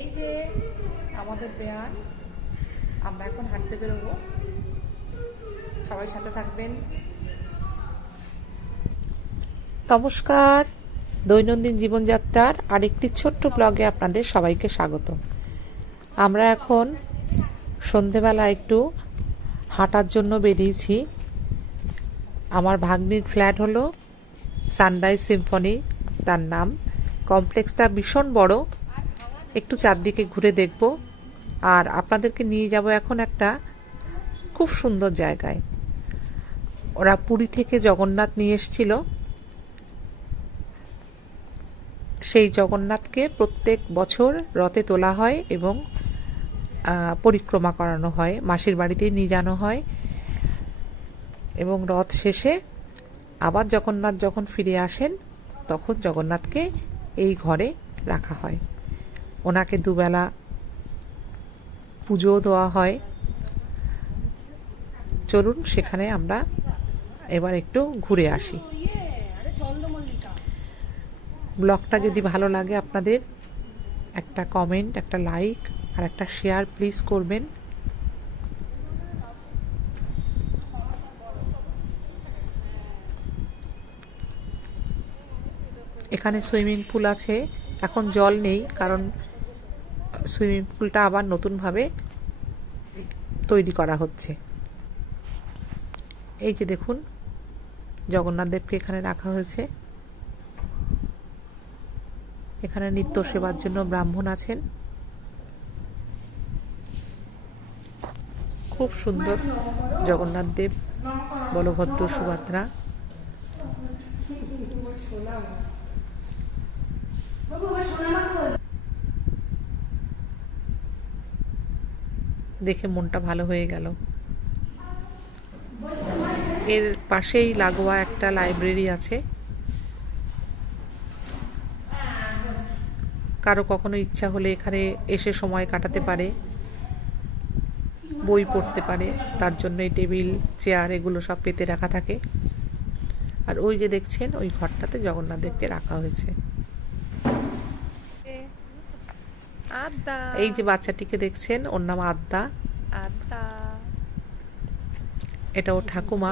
এই যে আমাদের বেয়ান, আমরা এখন হাঁটতে বেরোবো, সবাই সাথে থাকবেন। নমস্কার, দৈনন্দিন জীবনযাত্রার আরেকটি ছোট্ট ব্লগে আপনাদের সবাইকে স্বাগত। আমরা এখন সন্ধেবেলা একটু হাঁটার জন্য বেরিয়েছি। আমার ভাগ্নির ফ্ল্যাট হলো সানরাইজ সিম্ফনি, তার নাম। কমপ্লেক্সটা ভীষণ বড়, একটু চারদিকে ঘুরে দেখব আর আপনাদেরকে নিয়ে যাব এখন একটা খুব সুন্দর জায়গায়। ওরা পুরী থেকে জগন্নাথ নিয়ে এসেছিল, সেই জগন্নাথকে প্রত্যেক বছর রথে তোলা হয় এবং পরিক্রমা করানো হয়, মাসির বাড়িতেই নিয়ে যাওয়া হয় এবং রথ শেষে আবার জগন্নাথ যখন ফিরে আসেন তখন জগন্নাথকে এই ঘরে রাখা হয়। ওনাকে দুবেলা পুজোও দেওয়া হয়। চলুন সেখানে আমরা এবার একটু ঘুরে আসি। ব্লগটা যদি ভালো লাগে আপনাদের একটা কমেন্ট, একটা লাইক আর একটা শেয়ার প্লিজ করবেন। এখানে সুইমিং পুল আছে, এখন জল নেই কারণ সুইমিং পুলটা আবার নতুনভাবে তৈরি করা হচ্ছে। এই যে দেখুন, জগন্নাথ দেবকে এখানে রাখা হয়েছে। এখানে নিত্য সেবার জন্য ব্রাহ্মণ আছেন। খুব সুন্দর জগন্নাথ দেব, বলভদ্র, সুভদ্রা। দেখে মনটা ভালো হয়ে গেল। এর পাশেই লাগোয়া একটা লাইব্রেরি আছে, কারো কখনো ইচ্ছা হলে এখানে এসে সময় কাটাতে পারে, বই পড়তে পারে। তার জন্য এই টেবিল, চেয়ার এগুলো সব পেতে রাখা থাকে। আর ওই যে দেখছেন, ওই ঘরটাতে জগন্নাথ দেবকে রাখা হয়েছে। এই যে বাচ্চাটিকে দেখছেন, ওর নাম আদ্যা। এটা ওর ঠাকুমা।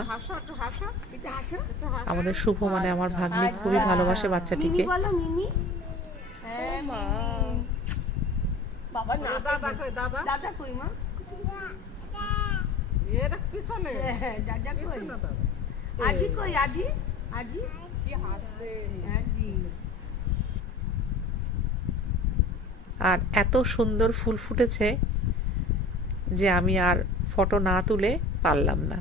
আমাদের শুভ মানে আমার ভাগ্নি খুবই ভালোবাসে বাচ্চাটিকে। আর এত সুন্দর ফুল ফুটেছে যে আমি আর ফটো না তুলে পারলাম না।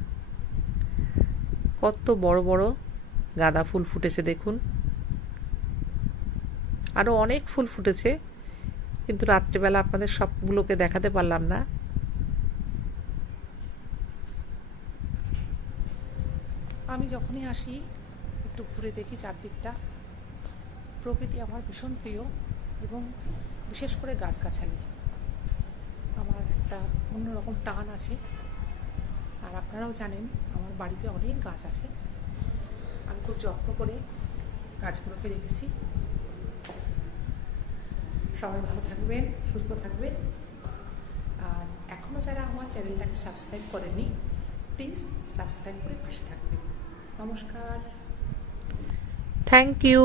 কত বড় বড় গাঁদা ফুল ফুটেছে দেখুন। আরো অনেক ফুল ফুটেছে, কিন্তু রাত্রিবেলা আপনাদের সবগুলোকে দেখাতে পারলাম না। আমি যখনই আসি একটু ঘুরে দেখি চারদিকটা। প্রকৃতি আমার ভীষণ প্রিয় এবং বিশেষ করে গাছগাছালি আমার একটা অন্যরকম টান আছে। আর আপনারাও জানেন আমার বাড়িতে অনেক গাছ আছে, আমি খুব যত্ন করে গাছগুলোকে রেখেছি। সবাই ভালো থাকবেন, সুস্থ থাকবেন। আর এখনও যারা আমার চ্যানেলটাকে সাবস্ক্রাইব করেনি, প্লিজ সাবস্ক্রাইব করে পাশে থাকবেন। নমস্কার, থ্যাংক ইউ।